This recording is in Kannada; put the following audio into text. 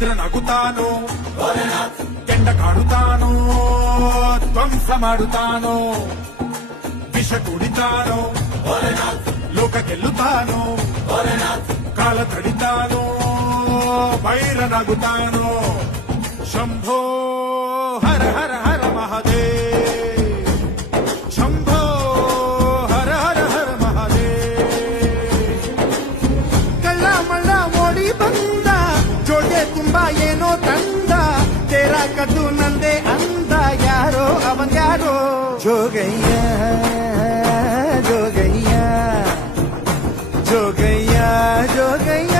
ಚಂದ್ರನಾಗುತ್ತಾನೋ ಕೆಂಡ ಕಾಡುತ್ತಾನೋ ಧ್ವಂಸ ಮಾಡುತ್ತಾನೋ ವಿಷ ಕುಡಿತಾನೋ ಲೋಕ ಗೆಲ್ಲುತ್ತಾನೋ ಕಾಲ ತಡಿತಾನೋ ವೈರನಾಗುತ್ತಾನೋ ಶಂಭೋ ಹರ ಹರ ಹರ ಮಹಾದೇವ್ ಶಂಭೋ ಹರ ಹರ ಹರ ಮಹಾದೇವ್ ಕಳ್ಳ ಮಳ್ಳ ಓಡಿ ಬಂದ ಜೋಡೆ ತುಂಬಾ ಏನೋ ತಂದ ತೇರ ಕದ್ದು ನಂದೆ ಅಂದ ಯಾರೋ ಅವನ್ ಯಾರೋ ಜೋಗಯ್ಯ ಜೋಗಯ್ಯ ಜೋಗಯ್ಯ ಜೋಗಯ್ಯ